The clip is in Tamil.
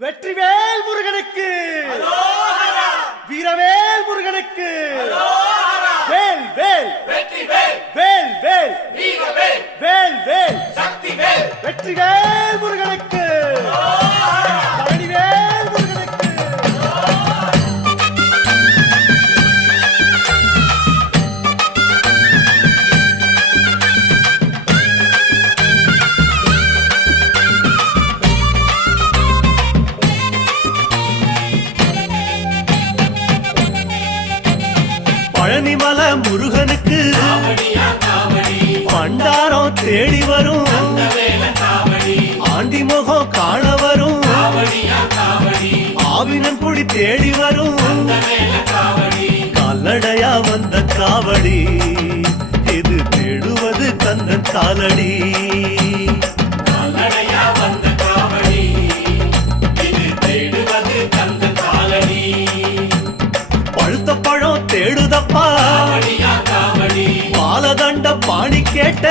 வெற்றிவேல் முருகனுக்கு வீரவேல் முருகனுக்கு வேல் வேல் வெற்றிவேல் வேல் வேல் வீரவேல் வேல் வேல் சக்திவேல் வெற்றிவேல் முருகனுக்கு பழனிவேல் முருகனுக்கு பழனிமல முருகனுக்கு காவடியா காவடி பண்டாரம் தேடி வரும் வேல காவடி ஆண்டி முகம் காண வரும் காவடியா காவடி ஆவினன் குடி தேடி வரும் வேல காவடி கால்நடையா வந்த காவடி இது தேடுவது கந்தன் காலடி கால்நடையா வந்த காவடி இது தேடுவது கந்த காலடி பழுத்த பழம் தேடுதப்பா காவடியா காவடி பாலதண்ட பாணி கேட்ட